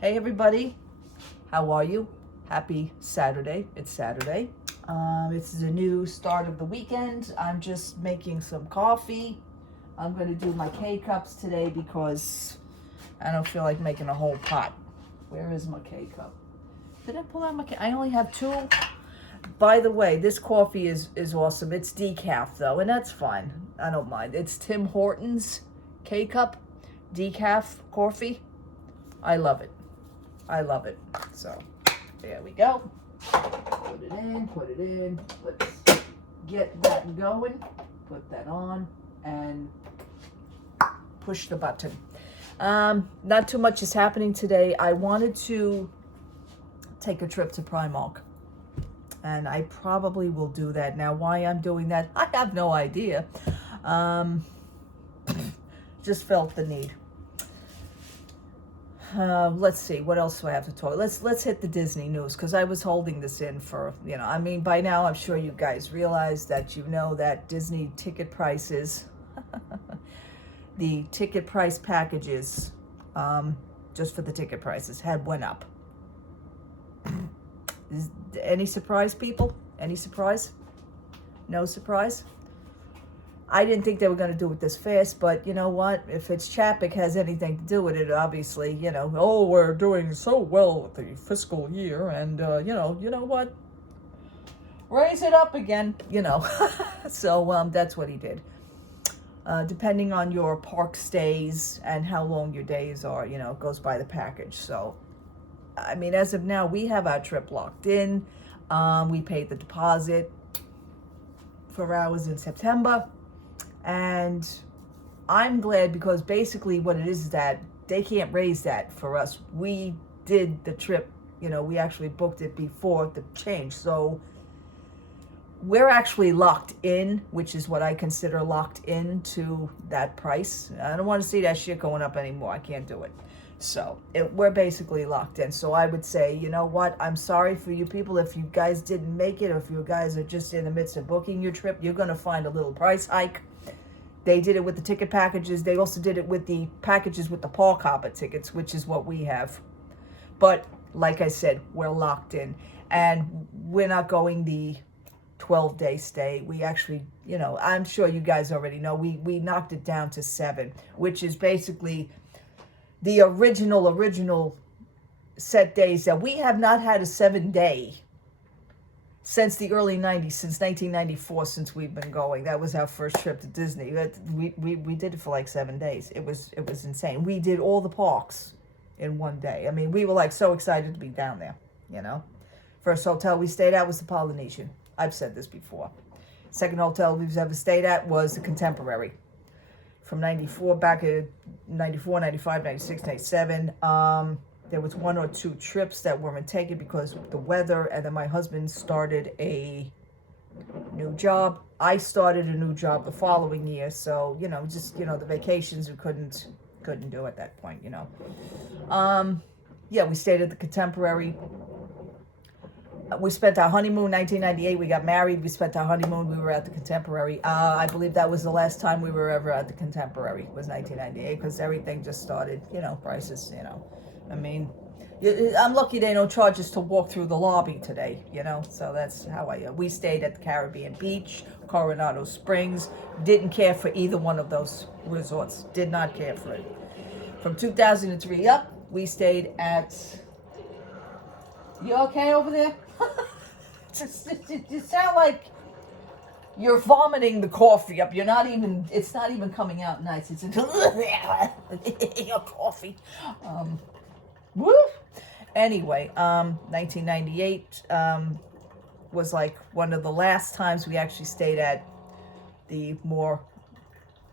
Hey everybody, how are you? Happy Saturday. It's Saturday. It's the new start of the weekend. I'm just making some coffee. I'm going to do my K-cups today because I don't feel like making a whole pot. Where is my K-cup? Did I pull out my K? I only have two. By the way, this coffee is awesome. It's decaf though, and that's fine. I don't mind. It's Tim Hortons K-cup decaf coffee. I love it. I love it. So, there we go. Put it in. Let's get that going. Put that on and push the button. Not too much is happening today. I wanted to take a trip to Primark. And I probably will do that. Now, why I'm doing that, I have no idea. Just felt the need. Let's see, what else do I have to talk? Let's hit the Disney news, because I was holding this in for, I mean, by now I'm sure you guys realize that that Disney ticket prices, the ticket price packages, just for the ticket prices, had went up. Any surprise, people? Any surprise? No surprise? I didn't think they were going to do it this fast, but you know what? If it's Chappick has anything to do with it, obviously, we're doing so well with the fiscal year, and you know what? Raise it up again, So that's what he did. Depending on your park stays and how long your days are, it goes by the package. So, I mean, as of now, we have our trip locked in. We paid the deposit for ours in September. And I'm glad, because basically what it is that they can't raise that for us. We did the trip, we actually booked it before the change. So we're actually locked in, which is what I consider locked into that price. I don't want to see that shit going up anymore. I can't do it. So we're basically locked in. So I would say, you know what? I'm sorry for you people if you guys didn't make it, or if you guys are just in the midst of booking your trip. You're going to find a little price hike. They did it with the ticket packages. They also did it with the packages with the park hopper tickets, which is what we have. But like I said, we're locked in. And we're not going the 12-day stay. We actually, I'm sure you guys already know, we knocked it down to 7, which is basically the original set days. That we have not had a 7-day since the early 90s, since 1994, since we've been going. That was our first trip to Disney. We did it for like 7 days. It was insane. We did all the parks in one day. I mean, we were like so excited to be down there, First hotel we stayed at was the Polynesian. I've said this before. Second hotel we've ever stayed at was the Contemporary. From 94, back in 94, 95, 96, 97. There was 1 or 2 trips that weren't taken because of the weather, and then my husband started a new job. I started a new job the following year, so the vacations we couldn't do at that point. We stayed at the Contemporary. We spent our honeymoon 1998. We got married. We spent our honeymoon. We were at the Contemporary. I believe that was the last time we were ever at the Contemporary, was 1998, because everything just started, prices, I mean, I'm lucky they don't charge us to walk through the lobby today, So that's how we stayed at the Caribbean Beach, Coronado Springs. Didn't care for either one of those resorts. Did not care for it. From 2003 up, we stayed at... You okay over there? You sound like you're vomiting the coffee up. It's not even coming out nice. It's your coffee. Woo! Anyway, 1998 was like one of the last times we actually stayed at the more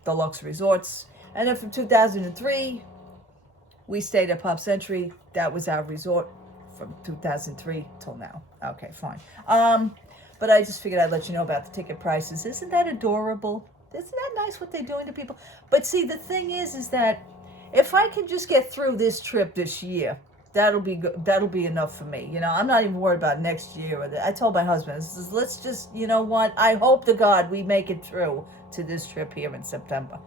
deluxe resorts. And then from 2003, we stayed at Pop Century. That was our resort from 2003 till now. Okay, fine. But I just figured I'd let you know about the ticket prices. Isn't that adorable? Isn't that nice what they're doing to people? But see, the thing is that if I can just get through this trip this year, that'll be good. That'll be enough for me. I'm not even worried about next year. I told my husband, let's just, I hope to God we make it through to this trip here in September.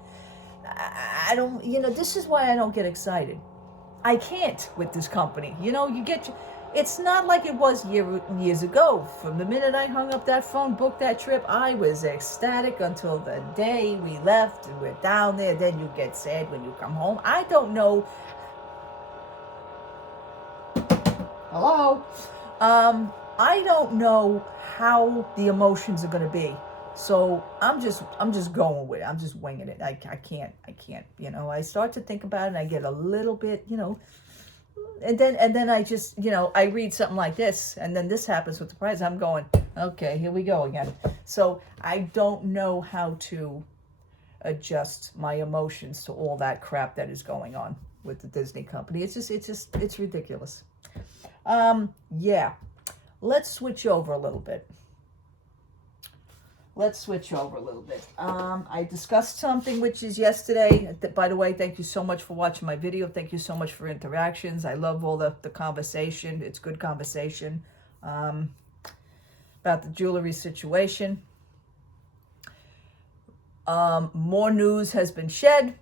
I don't, this is why I don't get excited. I can't with this company. You know, it's not like it was years ago. From the minute I hung up that phone, booked that trip, I was ecstatic until the day we left and we're down there. Then you get sad when you come home. I don't know. Hello? I don't know how the emotions are going to be. So I'm just going with it. I'm just winging it. I can't, you know, I start to think about it and I get a little bit, you know, and then I just, you know, I read something like this and then this happens with the prize. I'm going, okay, here we go again. So I don't know how to adjust my emotions to all that crap that is going on with the Disney company. It's ridiculous. Yeah, let's switch over a little bit. I discussed something which is yesterday. By the way, thank you so much for watching my video. Thank you so much for interactions. I love all the conversation. It's good conversation about the jewelry situation. More news has been shed.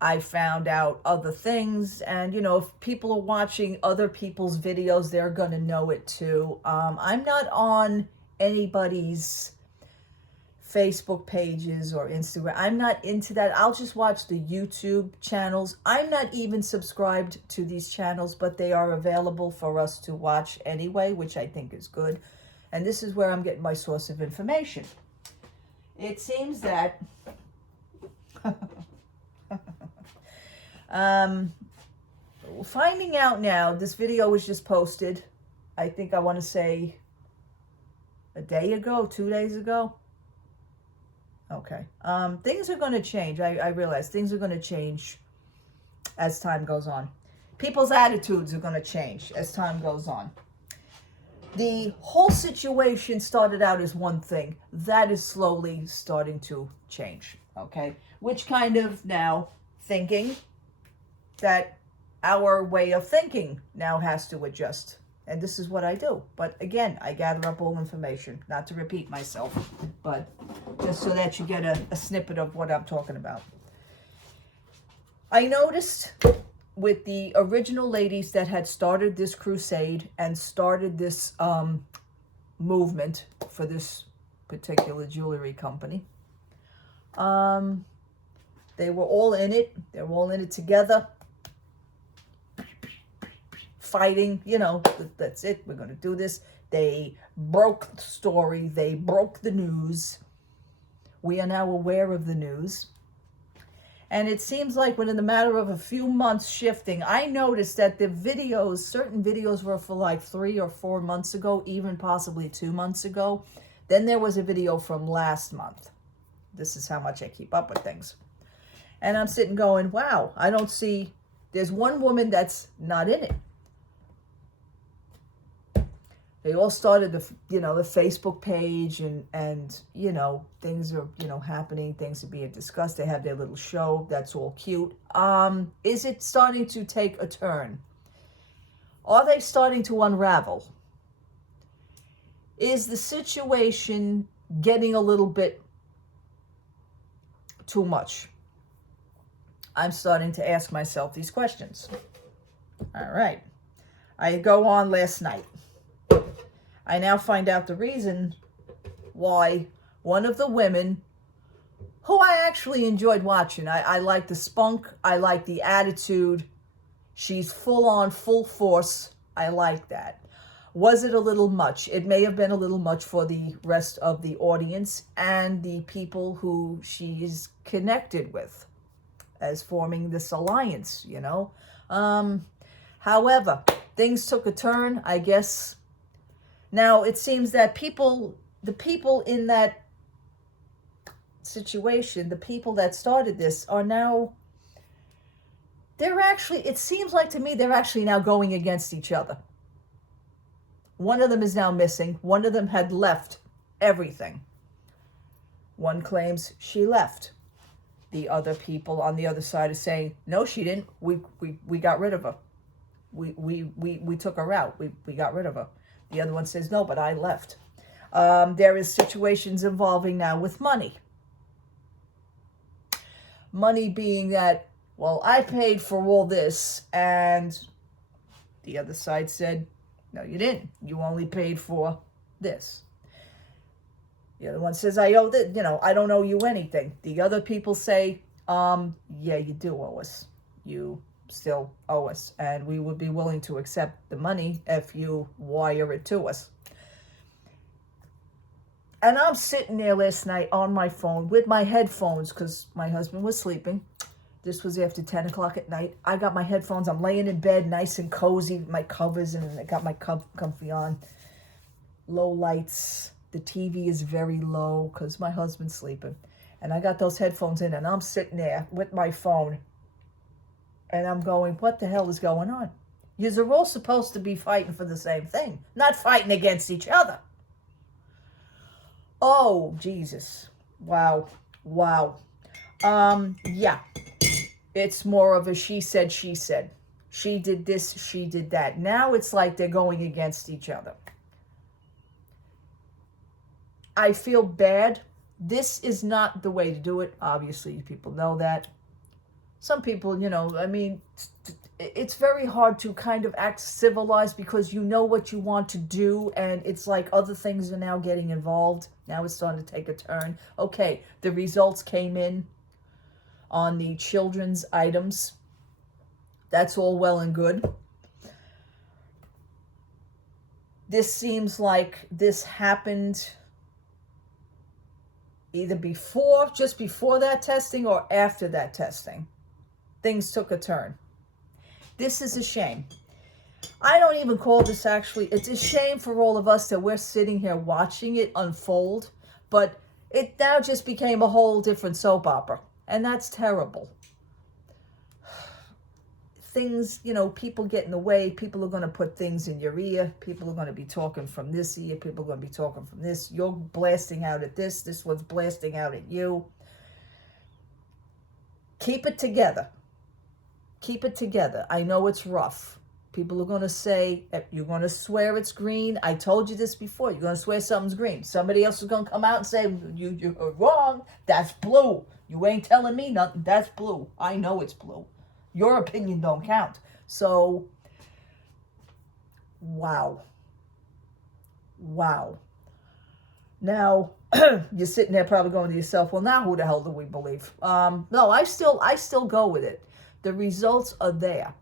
I found out other things, and you know, if people are watching other people's videos, they're gonna know it too. I'm not on anybody's Facebook pages or Instagram. I'm not into that. I'll just watch the YouTube channels. I'm not even subscribed to these channels, but they are available for us to watch anyway, which I think is good. And this is where I'm getting my source of information. It seems that finding out now, this video was just posted, I think I want to say a day ago, 2 days ago. Okay. Things are going to change. I realize things are going to change as time goes on. People's attitudes are going to change as time goes on. The whole situation started out as one thing. That is slowly starting to change. Okay. Which kind of now thinking that our way of thinking now has to adjust. And this is what I do. But again, I gather up all information, not to repeat myself, but just so that you get a snippet of what I'm talking about. I noticed with the original ladies that had started this crusade and started this movement for this particular jewelry company, they were all in it. They were all in it together. Fighting, you know, that's it. We're going to do this. They broke the story. They broke the news. We are now aware of the news. And it seems like within the matter of a few months shifting, I noticed that the videos, certain videos were for like 3 or 4 months ago, even possibly 2 months ago. Then there was a video from last month. This is how much I keep up with things. And I'm sitting going, wow, I don't see, there's one woman that's not in it. They all started the Facebook page and you know, things are, you know, happening, things are being discussed. They have their little show. That's all cute. Is it starting to take a turn? Are they starting to unravel? Is the situation getting a little bit too much? I'm starting to ask myself these questions. All right. I go on last night. I now find out the reason why one of the women, who I actually enjoyed watching, I like the spunk, I like the attitude, she's full on, full force, I like that. Was it a little much? It may have been a little much for the rest of the audience and the people who she is connected with as forming this alliance, you know. However, things took a turn, I guess. Now, it seems that the people in that situation, the people that started this are now, it seems like to me, they're actually now going against each other. One of them is now missing. One of them had left everything. One claims she left. The other people on the other side are saying, no, she didn't. We got rid of her. We took her out. We got rid of her. The other one says, no, but I left. There is situations involving now with money. Money being that well, I paid for all this, and the other side said, no, you didn't. You only paid for this. The other one says, I owe this, I don't owe you anything. The other people say, yeah, you do owe us. You still owe us, and we would be willing to accept the money if you wire it to us. And I'm sitting there last night on my phone with my headphones because my husband was sleeping. This was after 10 o'clock at night. I got my headphones. I'm laying in bed nice and cozy with my covers, and I got my comfy on. Low lights. The TV is very low because my husband's sleeping. And I got those headphones in, and I'm sitting there with my phone. And I'm going, what the hell is going on? You're all supposed to be fighting for the same thing, not fighting against each other. Oh, Jesus. Wow. Yeah. It's more of a she said. She did this, she did that. Now it's like they're going against each other. I feel bad. This is not the way to do it. Obviously, people know that. Some people, it's very hard to kind of act civilized because you know what you want to do, and it's like other things are now getting involved. Now it's starting to take a turn. Okay, the results came in on the children's items. That's all well and good. This seems like this happened either just before that testing or after that testing. Things took a turn. This is a shame. I don't even call this it's a shame for all of us that we're sitting here watching it unfold, but it now just became a whole different soap opera, and that's terrible. Things, people get in the way. People are going to put things in your ear. People are going to be talking from this ear. People are going to be talking from this. You're blasting out at this. This one's blasting out at you. Keep it together. Keep it together. I know it's rough. People are going to say, you're going to swear it's green. I told you this before. You're going to swear something's green. Somebody else is going to come out and say, you're wrong. That's blue. You ain't telling me nothing. That's blue. I know it's blue. Your opinion don't count. So, wow. Now, you're sitting there probably going to yourself, well, now who the hell do we believe? No, I still go with it. The results are there.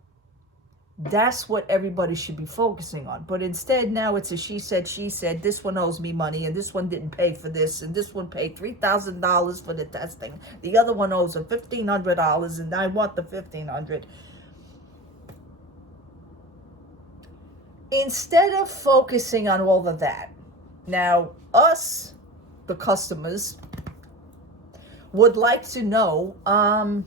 That's what everybody should be focusing on. But instead, now it's a she said, this one owes me money, and this one didn't pay for this, and this one paid $3,000 for the testing. The other one owes $1,500, and I want the $1,500. Instead of focusing on all of that, now us, the customers, would like to know,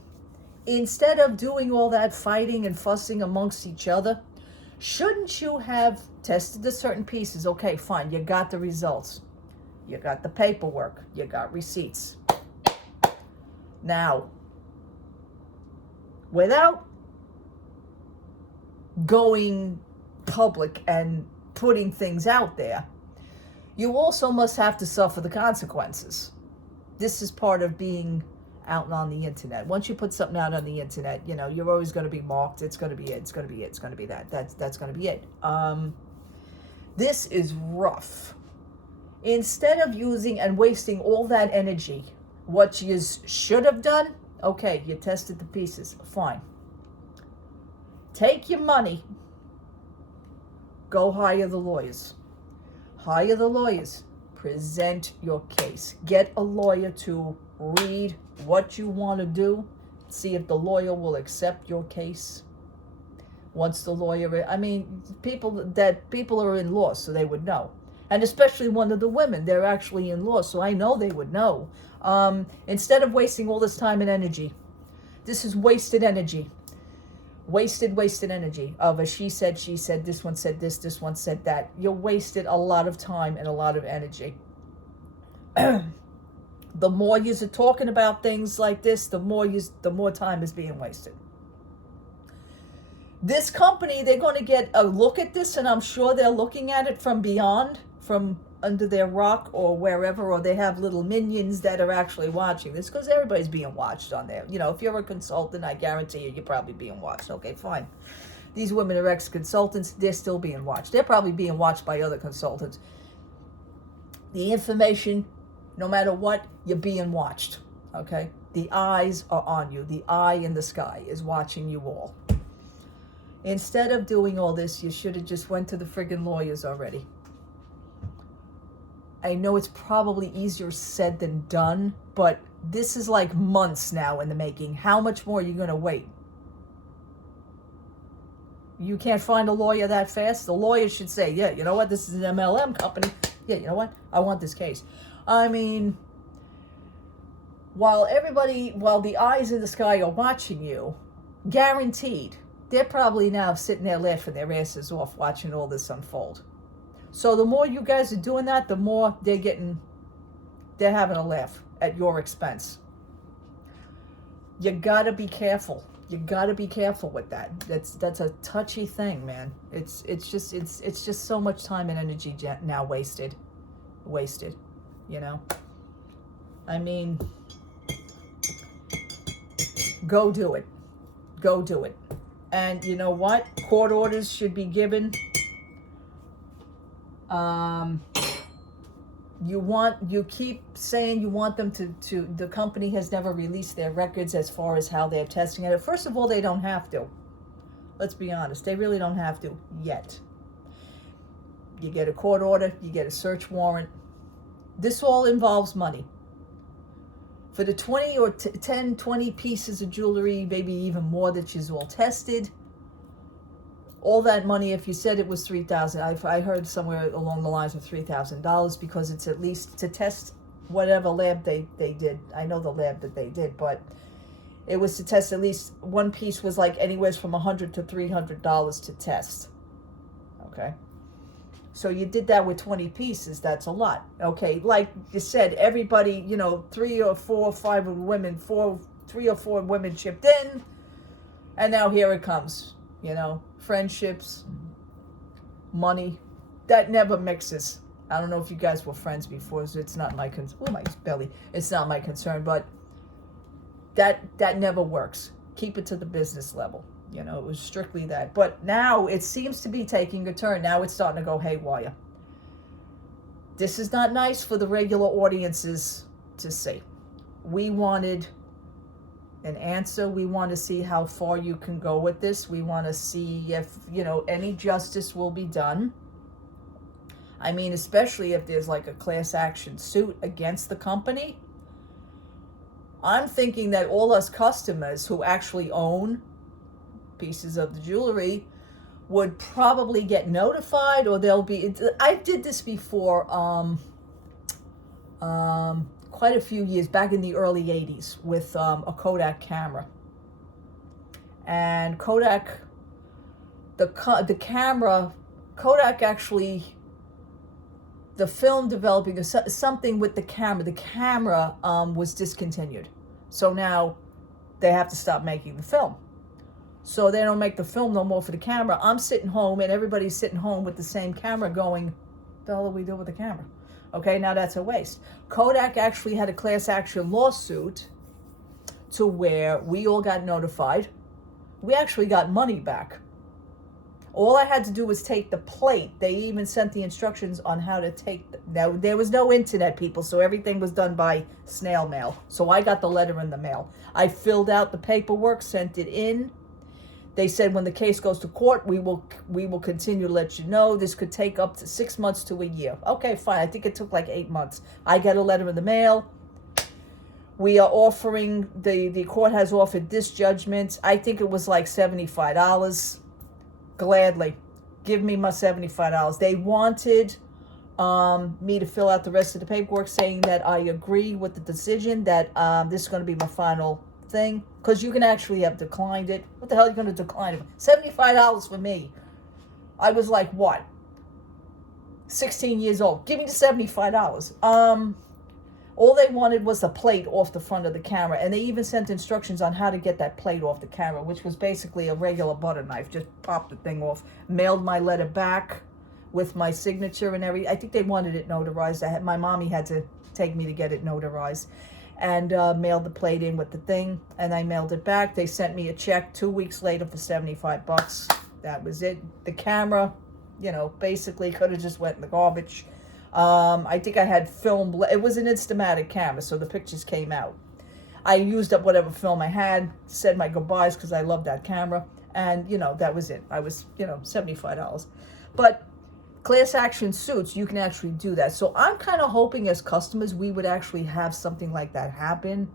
instead of doing all that fighting and fussing amongst each other, shouldn't you have tested the certain pieces? Okay, fine, you got the results. You got the paperwork. You got receipts. Now, without going public and putting things out there, you also must have to suffer the consequences. This is part of being out on the internet. Once you put something out on the internet, you're always going to be marked. It's going to be it. It's going to be it. It's going to be that. That's going to be it. This is rough. Instead of using and wasting all that energy, what you should have done, okay, you tested the pieces. Fine. Take your money. Go hire the lawyers. Hire the lawyers. Present your case. Get a lawyer to read what you want to do. See if the lawyer will accept your case. Once the lawyer, people are in law, so they would know. And especially one of the women, they're actually in law, so I know they would know. Instead of wasting all this time and energy, this is wasted energy. Wasted energy of a she said, this one said this one said that. You wasted a lot of time and a lot of energy. The more you're talking about things like this, the more time is being wasted. This company, they're going to get a look at this, and I'm sure they're looking at it from beyond, from under their rock or wherever, or they have little minions that are actually watching this, because everybody's being watched on there. You know, if you're a consultant, I guarantee you're probably being watched. Okay, fine. These women are ex-consultants. They're still being watched. They're probably being watched by other consultants. The information, no matter what, you're being watched. Okay? The eyes are on you. The eye in the sky is watching you all. Instead of doing all this, you should have just went to the friggin' lawyers already. I know it's probably easier said than done, but this is like months now in the making. How much more are you going to wait? You can't find a lawyer that fast? The lawyer should say, yeah, you know what? This is an MLM company. Yeah, you know what? I want this case. I mean, while the eyes in the sky are watching you, guaranteed, they're probably now sitting there laughing their asses off watching all this unfold. So the more you guys are doing that, the more they're having a laugh at your expense. You gotta be careful. You gotta be careful with that. That's a touchy thing, man. It's just so much time and energy now wasted, you know. I mean, go do it. And you know what? Court orders should be given. You keep saying you want them to the company has never released their records as far as how they're testing it. First of all, they don't have to. Let's be honest. They really don't have to yet. You get a court order, you get a search warrant. This all involves money. For the 20 or 10, 20 pieces of jewelry, maybe even more that she's all tested, all that money, if you said it was $3,000, I heard somewhere along the lines of $3,000, because it's at least to test whatever lab they did. I know the lab that they did, but it was to test at least one piece was like anywhere from $100 to $300 to test. Okay. So you did that with 20 pieces. That's a lot. Okay. Like you said, everybody, 3 or 4 or 5 women, 3 or 4 women chipped in. And now here it comes, friendships, money, that never mixes. I don't know if you guys were friends before, so it's not my it's not my concern, but that never works. Keep it to the business level. It was strictly that. But now it seems to be taking a turn. Now it's starting to go haywire. This is not nice for the regular audiences to see. We wanted an answer. We want to see how far you can go with this. We want to see if, any justice will be done. I mean, especially if there's like a class action suit against the company. I'm thinking that all us customers who actually own pieces of the jewelry would probably get notified, or they'll be, I did this before, quite a few years back in the early 80s with a Kodak camera. And Kodak, the camera, Kodak actually, the film developing something with the camera was discontinued. So now they have to stop making the film. So they don't make the film no more for the camera. I'm sitting home and everybody's sitting home with the same camera going, what the hell do we do with the camera? Okay, now that's a waste. Kodak actually had a class action lawsuit to where we all got notified. We actually got money back. All I had to do was take the plate. They even sent the instructions on how to take. Now, there was no internet, people, so everything was done by snail mail. So I got the letter in the mail. I filled out the paperwork, sent it in. They said when the case goes to court, we will continue to let you know. This could take up to 6 months to a year. Okay, fine. I think it took like 8 months. I got a letter in the mail. We are offering, the court has offered this judgment. I think it was like $75. Gladly. Give me my $75. They wanted me to fill out the rest of the paperwork saying that I agree with the decision, that this is going to be my final thing, because you can actually have declined it. What the hell are you going to decline it? $75 for me. I was like, what? 16 years old. Give me the $75. All they wanted was the plate off the front of the camera, and they even sent instructions on how to get that plate off the camera, which was basically a regular butter knife. Just pop the thing off. Mailed my letter back with my signature and everything. I think they wanted it notarized. My mommy had to take me to get it notarized, and mailed the plate in with the thing, and I mailed it back. They sent me a check 2 weeks later for $75. That was it. The camera, you know, basically could have just went in the garbage. I think I had film. It was an Instamatic camera, so the pictures came out. I used up whatever film I had, said my goodbyes because I love that camera, and, you know, that was it. I was, you know, $75. But class action suits, you can actually do that. So I'm kind of hoping as customers we would actually have something like that happen.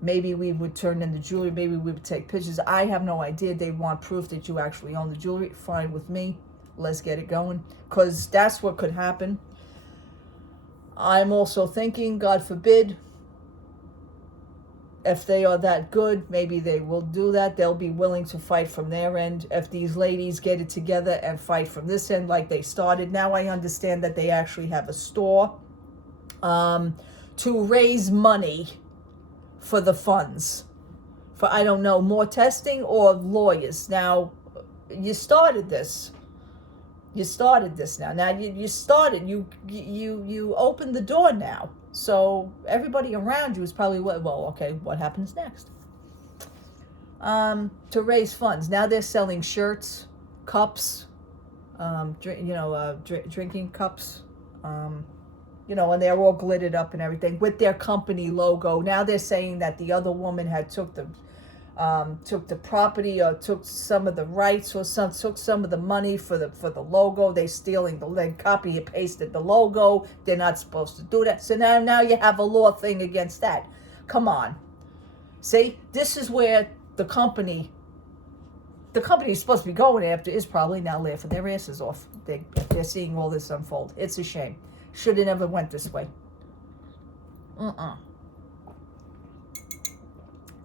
Maybe we would turn in the jewelry. Maybe we would take pictures. I have no idea. They want proof that you actually own the jewelry. Fine with me. Let's get it going, because that's what could happen. I'm also thinking, God forbid, if they are that good, maybe they will do that. They'll be willing to fight from their end. If these ladies get it together and fight from this end like they started. Now I understand that they actually have a store to raise money for the funds. For, I don't know, more testing or lawyers. Now, you started this. You started this now. Now you started. You opened the door now. So everybody around you is probably, well, okay, what happens next? To raise funds. Now they're selling shirts, cups, drinking cups, you know, and they're all glittered up and everything with their company logo. Now they're saying that the other woman had took the property or took some of the rights or took some of the money for the logo. They stealing they copy and pasted the logo. They're not supposed to do that. So now you have a law thing against that. Come on. See, this is where the company is supposed to be going after is probably now laughing their asses off. They're seeing all this unfold. It's a shame. Should have never went this way.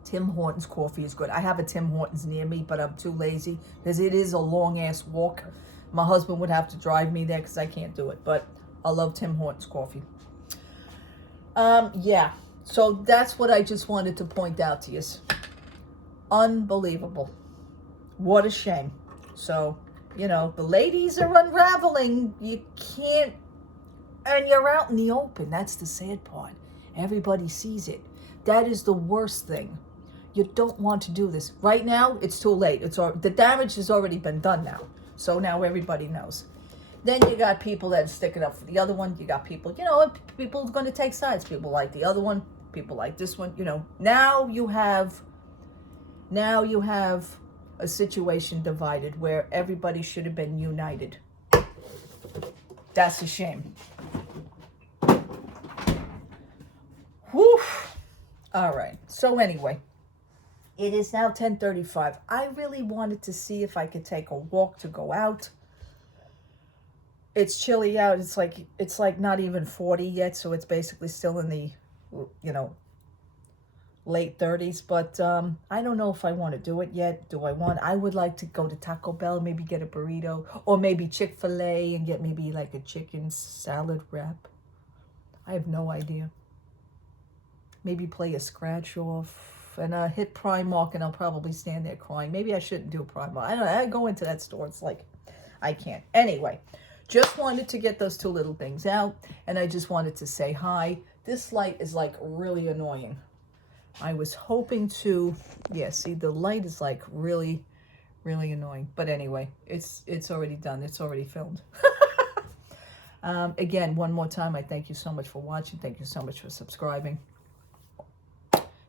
Tim Hortons coffee is good. I have a Tim Hortons near me, but I'm too lazy because it is a long-ass walk. My husband would have to drive me there because I can't do it, but I love Tim Hortons coffee. Yeah, so that's what I just wanted to point out to you. Unbelievable. What a shame. So, you know, the ladies are unraveling. You can't, and you're out in the open. That's the sad part. Everybody sees it. That is the worst thing. You don't want to do this. Right now, it's too late. The damage has already been done now. So now everybody knows. Then you got people that stick it up for the other one. You got people, you know, people are going to take sides. People like the other one. People like this one. You know, now you have a situation divided where everybody should have been united. That's a shame. Whew. All right. So anyway, it is now 10:35. I really wanted to see if I could take a walk to go out. It's chilly out. It's like not even 40 yet, so it's basically still in the, you know, late 30s. But I don't know if I want to do it yet. I would like to go to Taco Bell, maybe get a burrito, or maybe Chick-fil-A and get maybe like a chicken salad wrap. I have no idea. Maybe play a scratch off and hit Primark, and I'll probably stand there crying. Maybe I shouldn't do Primark. I don't know. I go into that store. It's like, I can't. Anyway, just wanted to get those two little things out, and I just wanted to say hi. This light is like really annoying. I was hoping to, yeah, see, the light is like really, really annoying. But anyway, it's already done. It's already filmed. Again, one more time, I thank you so much for watching. Thank you so much for subscribing.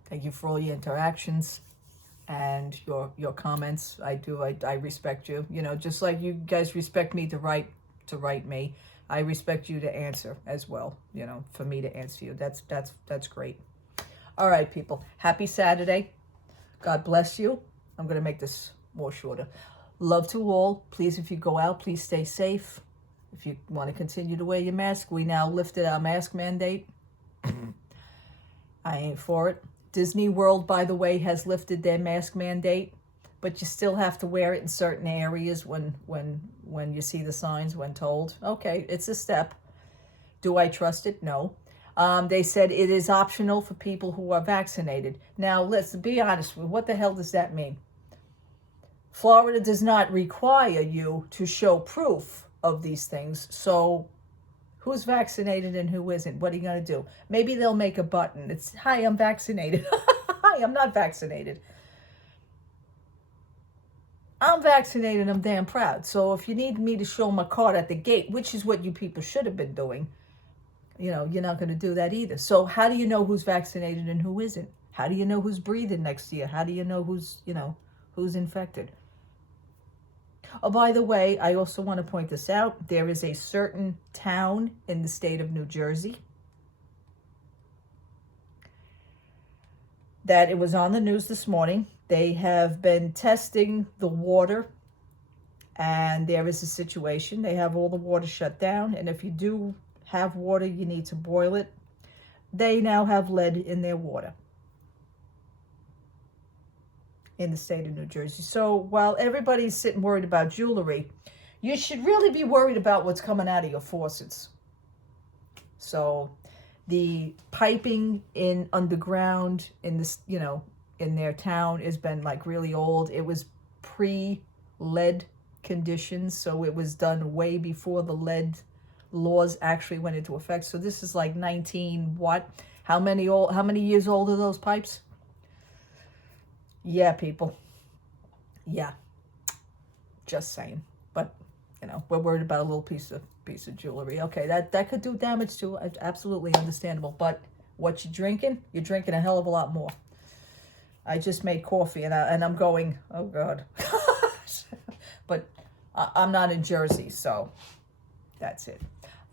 Thank you for all your interactions and your comments. I respect you. You know, just like you guys respect me to write me, I respect you to answer as well. You know, for me to answer you. That's great. All right, people. Happy Saturday. God bless you. I'm going to make this more shorter. Love to all. Please, if you go out, please stay safe. If you want to continue to wear your mask, we now lifted our mask mandate. I ain't for it. Disney World, by the way, has lifted their mask mandate, but you still have to wear it in certain areas when you see the signs, when told. Okay, it's a step. Do I trust it? No. They said it is optional for people who are vaccinated. Now, let's be honest. What the hell does that mean? Florida does not require you to show proof of these things. So who's vaccinated and who isn't? What are you going to do? Maybe they'll make a button. It's, hi, I'm vaccinated. Hi, I'm not vaccinated. I'm vaccinated. I'm damn proud. So if you need me to show my card at the gate, which is what you people should have been doing, you know, you're not going to do that either. So how do you know who's vaccinated and who isn't? How do you know who's breathing next to you? How do you know who's, you know, who's infected? Oh, by the way, I also want to point this out. There is a certain town in the state of New Jersey that it was on the news this morning. They have been testing the water, and there is a situation. They have all the water shut down, and if you do have water, you need to boil it. They now have lead in their water in the state of New Jersey. So while everybody's sitting worried about jewelry, you should really be worried about what's coming out of your faucets. So the piping in underground in this, you know, in their town has been like really old. It was pre-lead conditions, so it was done way before the lead laws actually went into effect. So this is like 19 what? How many years old are those pipes? Yeah, people. Yeah. Just saying. But, you know, we're worried about a little piece of jewelry. Okay, that could do damage too. Absolutely understandable. But what you're drinking a hell of a lot more. I just made coffee and I'm going, oh God. But I'm not in Jersey, so that's it.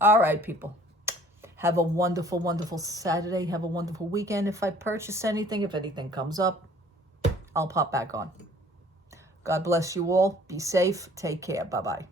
All right, people. Have a wonderful, wonderful Saturday. Have a wonderful weekend. If I purchase anything, if anything comes up, I'll pop back on. God bless you all. Be safe. Take care. Bye-bye.